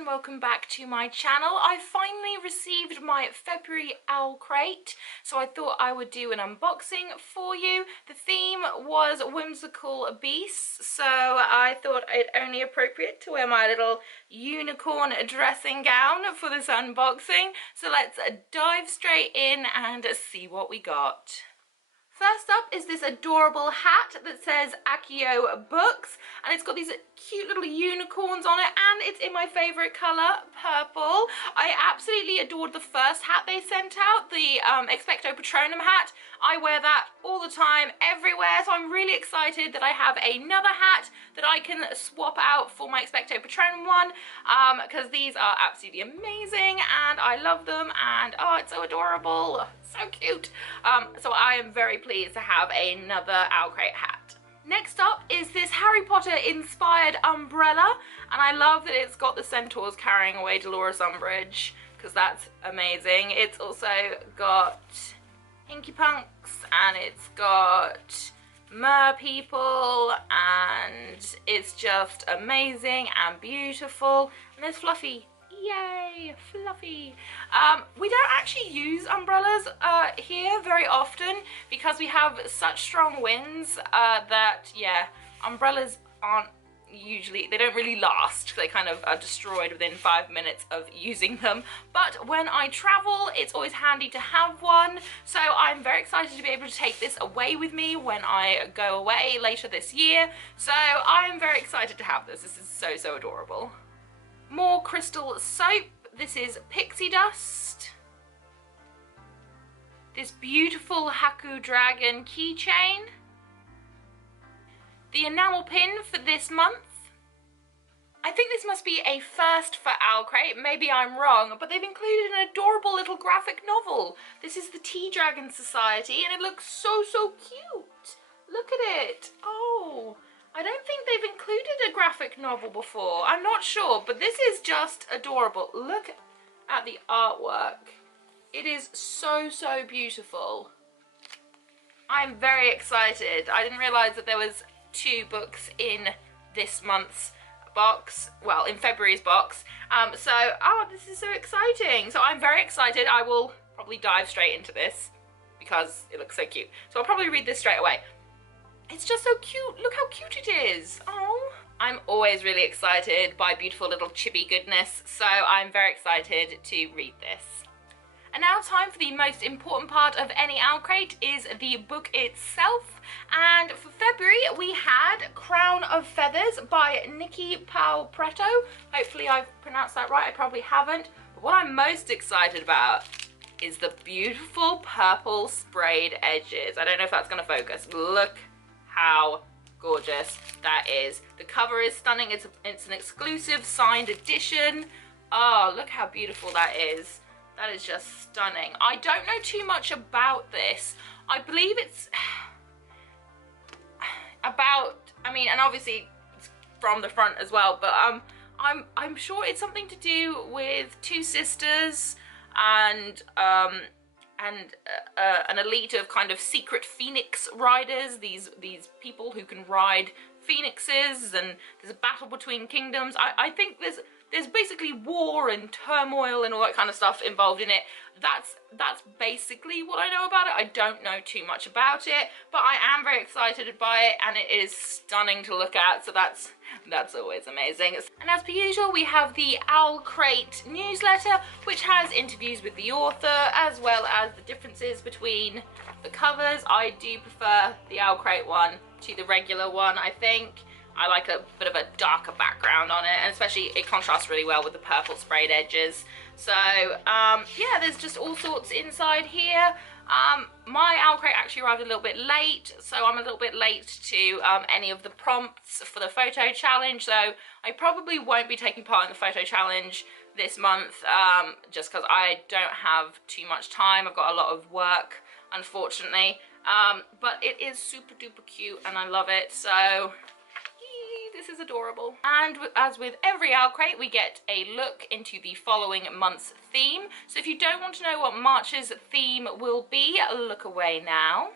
and welcome back to my channel. I finally received my February OwlCrate, so I thought I would do an unboxing for you. The theme was whimsical beasts, so I thought it only appropriate to wear my little unicorn dressing gown for this unboxing. So let's dive straight in and see what we got. First up is this adorable hat that says Accio Books, and it's got these cute little unicorns on it, and it's in my favourite colour, purple. I absolutely adored the first hat they sent out, the Expecto Patronum hat. I wear that all the time, everywhere, so I'm really excited that I have another hat that I can swap out for my Expecto Patronum one, because these are absolutely amazing, and I love them, and oh, it's so adorable. So cute. So I am very pleased to have another OwlCrate hat. Next up is this Harry Potter inspired umbrella, and I love that it's got the centaurs carrying away Dolores Umbridge, because that's amazing. It's also got Hinky Punks, and it's got mer people, and it's just amazing and beautiful. And there's Fluffy. Yay, Fluffy. We don't actually use umbrellas here very often because we have such strong winds that, yeah, umbrellas aren't usually, they don't really last. They kind of are destroyed within 5 minutes of using them. But when I travel, it's always handy to have one. So I'm very excited to be able to take this away with me when I go away later this year. So I'm very excited to have this. This is so, so adorable. More crystal soap. This is pixie dust. This beautiful Haku Dragon keychain. The enamel pin for this month. I think this must be a first for OwlCrate, maybe I'm wrong, but they've included an adorable little graphic novel. This is the Tea Dragon Society, and it looks so, so cute. Look at it. Oh. I don't think they've included a graphic novel before. I'm not sure, but this is just adorable. Look at the artwork. It is so, so beautiful. I'm very excited. I didn't realise that there was 2 books in this month's box. Well, in February's box. Oh, this is so exciting. So I'm very excited. I will probably dive straight into this because it looks so cute. So I'll probably read this straight away. It's just so cute. Look how cute it is. Oh, I'm always really excited by beautiful little chibi goodness, so I'm very excited to read this. And now time for the most important part of any OwlCrate is the book itself. And for February we had Crown of Feathers by Nikki Powell Preto. Hopefully I've pronounced that right, I probably haven't. But what I'm most excited about is the beautiful purple sprayed edges. I don't know if that's gonna focus. Look how gorgeous that is. The cover is stunning. It's an exclusive signed edition. Oh, look how beautiful that is. That is just stunning. I don't know too much about this. I believe it's about, I mean, and obviously it's from the front as well, but I'm sure it's something to do with 2 sisters and an elite of kind of secret phoenix riders, these people who can ride phoenixes, and there's a battle between kingdoms. I think there's basically war and turmoil and all that kind of stuff involved in it. That's basically what I know about it. I don't know too much about it, but I am very excited by it, and it is stunning to look at, so that's always amazing. And as per usual, we have the OwlCrate newsletter, which has interviews with the author, as well as the differences between the covers. I do prefer the OwlCrate one to the regular one, I think. I like a bit of a darker background on it, and especially it contrasts really well with the purple sprayed edges. So yeah, there's just all sorts inside here. My OwlCrate actually arrived a little bit late, so I'm a little bit late to any of the prompts for the photo challenge, so I probably won't be taking part in the photo challenge this month, just because I don't have too much time. I've got a lot of work, unfortunately, but it is super duper cute and I love it, so this is adorable. And as with every OwlCrate, we get a look into the following month's theme. So if you don't want to know what March's theme will be, look away now.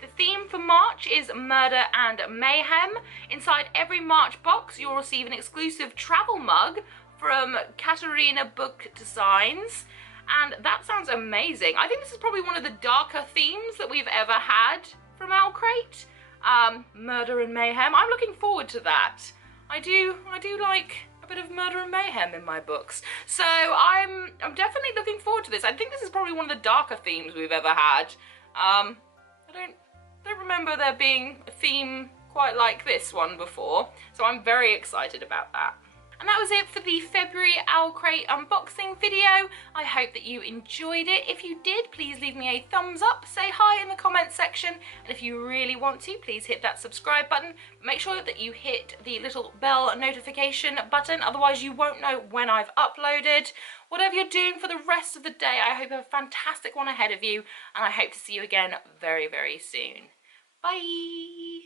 The theme for March is murder and mayhem. Inside every March box, you'll receive an exclusive travel mug from Katarina Book Designs, and that sounds amazing. I think this is probably one of the darker themes that we've ever had from OwlCrate. Murder and mayhem. I'm looking forward to that. I do like a bit of murder and mayhem in my books, so I'm definitely looking forward to this. I think this is probably one of the darker themes we've ever had. I don't remember there being a theme quite like this one before, so I'm very excited about that. And that was it for the February OwlCrate unboxing video. I hope that you enjoyed it. If you did, please leave me a thumbs up, say hi in the comments section, and if you really want to, please hit that subscribe button. Make sure that you hit the little bell notification button, otherwise you won't know when I've uploaded. Whatever you're doing for the rest of the day, I hope you have a fantastic one ahead of you, and I hope to see you again very, very soon. Bye!